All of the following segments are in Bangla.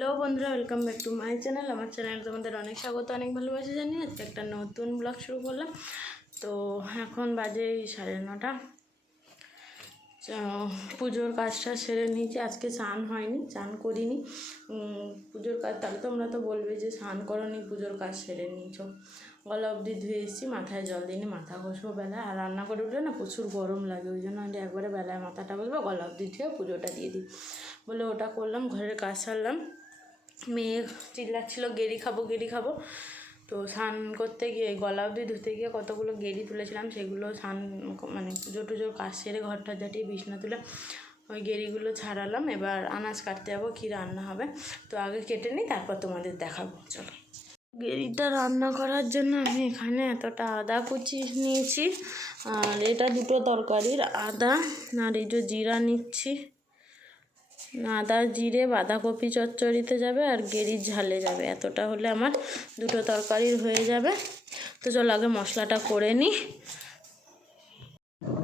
হ্যালো বন্ধুরা, welcome back to my channel. আমার চ্যানেলে তোমাদের অনেক স্বাগত, অনেক ভালোবাসা জানিয়ে আজকে একটা নতুন ব্লগ শুরু করলাম। তো এখন বাজে 9:30। পুজোর কাজটা সেরে নিয়েছি। আজকে স্নান হয়নি, স্নান করিনি। পুজোর কাজ, তাহলে তোমরা তো বলবে যে স্নান করোনি, পুজোর কাজ সেরে নিয়েছো। গলা অবধি ধুয়ে এসেছি, মাথায় জল দিইনি, মাথা ঘষবো বেলায়। আর রান্না করে উঠলে না প্রচুর গরম লাগে, ওই জন্য আমি একবারে বেলায় মাথাটা ঘষবো, গলা অবধি ধুয়ে পুজোটা দিয়ে দিই বলে ওটা করলাম। ঘরের কাজ সারলাম। মেয়ে চিল্লাচ্ছিল গেরি খাবো গেরি খাবো। তো স্নান করতে গিয়ে গলা অবধি ধুতে গিয়ে কতগুলো গেরি তুলেছিলাম, সেগুলো স্নান মানে পুজো টুজোর কাজ সেরে ঘরটা ঝাঁটিয়ে বিছনা তুলে ওই গেরিগুলো ছাড়ালাম। এবার আনাজ কাটতে যাবো, কী রান্না হবে। তো আগে কেটে নিই, তারপর তোমাদের দেখাবো। চলো। গেরিটা রান্না করার জন্য আমি এখানে এতটা আদা কুচি নিয়েছি, আর এটা দুটো তরকারির আদা আর এই যে জিরা নিচ্ছি। আদা জিরে বাঁধাকপি চচ্চড়িতে যাবে আর গেরির ঝালে যাবে, এতটা হলে আমার দুটো তরকারির হয়ে যাবে। তো চলো আগে মশলাটা করে নিই।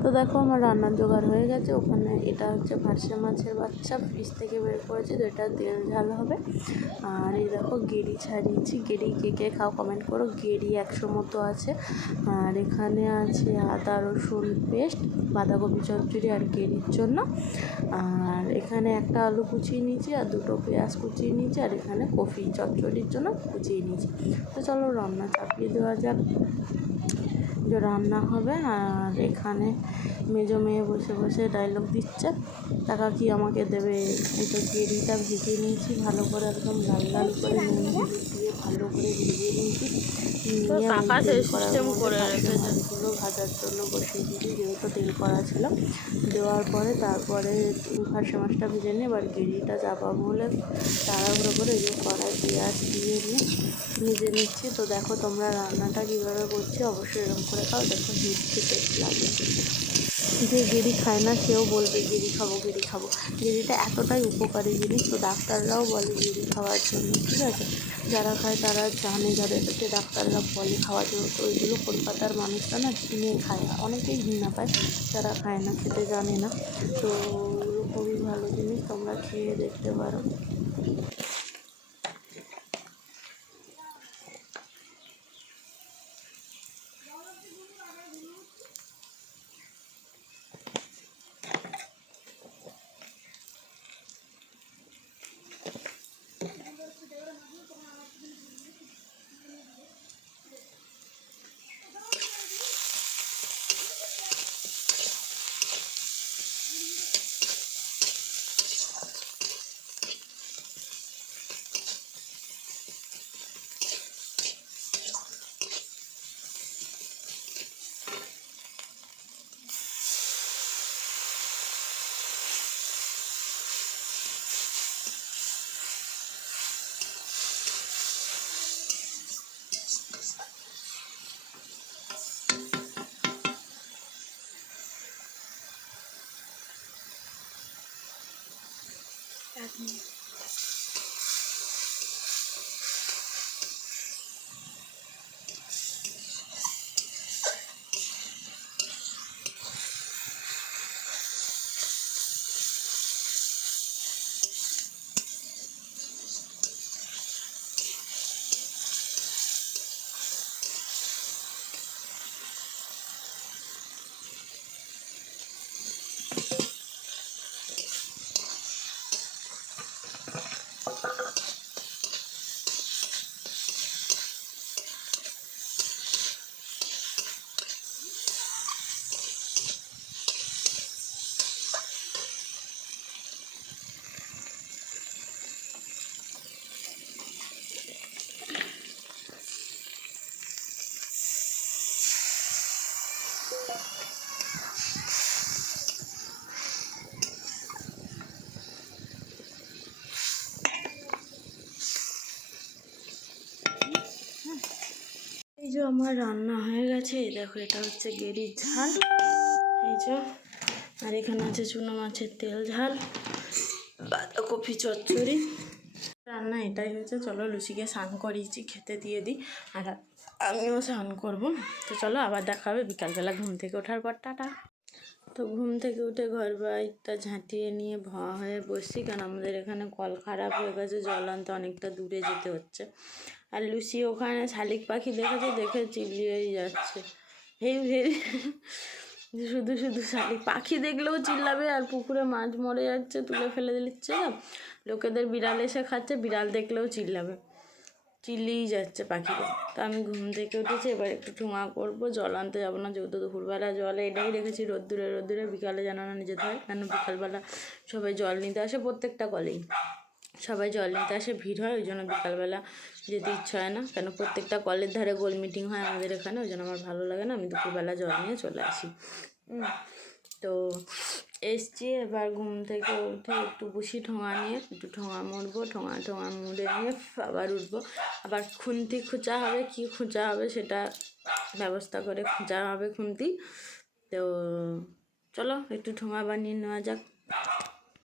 তো দেখো আমার রান্নার জোগাড় হয়ে গেছে। ওখানে এটা হচ্ছে ভার্সে মাছের বাচ্চা, ফ্রিজ থেকে বের করেছি, তো এটা তেল ঝাল হবে। আর এই দেখো গেরি ছাড়িয়েছি। গেরি কে কে খাও কমেন্ট করো। গেরি 100 মতো আছে। আর এখানে আছে আদা রসুন পেস্ট, বাঁধাকপি চচ্চড়ি আর গেরির জন্য। আর এখানে একটা আলু কুচিয়ে নিয়েছি আর দুটো পেঁয়াজ কুচিয়ে নিয়েছি। আর এখানে কফি চচ্চড়ির জন্য কুচিয়ে নিয়েছি। তো চলো রান্না চাপিয়ে দেওয়া যাক, যে রান্না হবে। আর এখানে মেজো মেয়ে বসে বসে ডায়লগ দিচ্ছে, টাকা কি আমাকে দেবে। এই তো গেরিটা ভেজে নিয়েছি ভালো করে, একদম লাল লাল করে নুন হলুদ দিয়ে ভালো করে ভেজে নিয়েছি। নিয়ে তেল করার মধ্যে মাছগুলো ভাজার জন্য বসিয়ে দিয়েছি, যেহেতু তেল করা ছিল। দেওয়ার পরে তারপরে ভার্সে মাছটা ভেজে নিয়ে এবার গেরিটা চাপাবো বলে তাড়াহুড়ো করে এই যে কড়াই পেঁয়াজ দিয়ে নিয়ে ভেজে নিচ্ছি। তো দেখো তোমরা রান্নাটা কীভাবে করছি, অবশ্যই এরকম করে খাও, দেখো হেভি টেস্ট লাগে। যে গেরি খায় না সেও বলবে গেরি খাবো গেরি খাবো। গেরিটা এতটাই উপকারী জিনিস, তো ডাক্তাররাও বলে গেরি খাওয়ার জন্য, ঠিক আছে। যারা খায় তারা জানে, যাদেরকে ডাক্তাররা বলে খাওয়ার জন্য। তো ওইগুলো কলকাতার মানুষরা না কিনে খায়, অনেকেই ঘৃণা পায় যারা খায় না, খেতে জানে না। তো ওগুলো খুবই ভালো জিনিস, তোমরা খেয়ে দেখতে পারো। এই যে আমার রান্না হয়ে গেছে। এই দেখো এটা হচ্ছে গেরির ঝাল, এই যে। আর এখানে আছে চুনো মাছের তেল ঝাল, বাঁধাকপি চচ্চড়ি। রান্না এটাই হয়েছে। চলো লুচিকে স্নান করিয়েছি, খেতে দিয়ে দিই, আর আমিও স্নান করবো। তো চলো আবার দেখা হবে বিকালবেলা ঘুম থেকে ওঠার পর। টাটা। তো ঘুম থেকে উঠে ঘর বাড়িটা ঝাঁটিয়ে নিয়ে ভোঁ হয়ে বসি, কারণ আমাদের এখানে কল খারাপ হয়ে গেছে, জল আনতে অনেকটা দূরে যেতে হচ্ছে। আর লুসি ওখানে শালিক পাখি দেখেছে, দেখে চিল্লিয়েই যাচ্ছে, হেই হেই শুধু শুধু শালিক পাখি দেখলেও চিল্লাবে। আর পুকুরে মাছ মরে যাচ্ছে, তুলে ফেলে দিচ্ছে না, লোকেদের বিড়াল এসে খাচ্ছে, বিড়াল দেখলেও চিল্লাবে, চিল্লিয়েই যাচ্ছে পাখিদের। তো আমি ঘুম থেকে উঠেছি, এবার একটু ঠোঙা করবো, জল আনতে যাবো না, যেহেতু দুপুরবেলা জলে এটাই রেখেছি রোদ্দুরে রোদ্দুরে, বিকালে যেন না নিয়ে যেতে হয়, কেন বিকালবেলা সবাই জল নিতে আসে, প্রত্যেকটা কলেই সবাই জল নিতে আসে, ভিড় হয়, ওই জন্য বিকালবেলা যেতে ইচ্ছা হয় না, কেন প্রত্যেকটা কলের ধারে গোল মিটিং হয় আমাদের এখানে, ওই জন্য আমার ভালো লাগে না, আমি দুপুরবেলা জল নিয়ে চলে আসি। তো এসছি, এবার ঘুম থেকে উঠে একটু বসি ঠোঙা নিয়ে, একটু ঠোঙা মুড়বো, ঠোঙা মুড়ে নিয়ে আবার উঠবো, আবার খুন্তি খোঁচা হবে, কি খোঁচা হবে সেটা ব্যবস্থা করে খোঁচা হবে খুন্তি। তো চলো একটু ঠোঙা বানিয়ে নেওয়া যাক।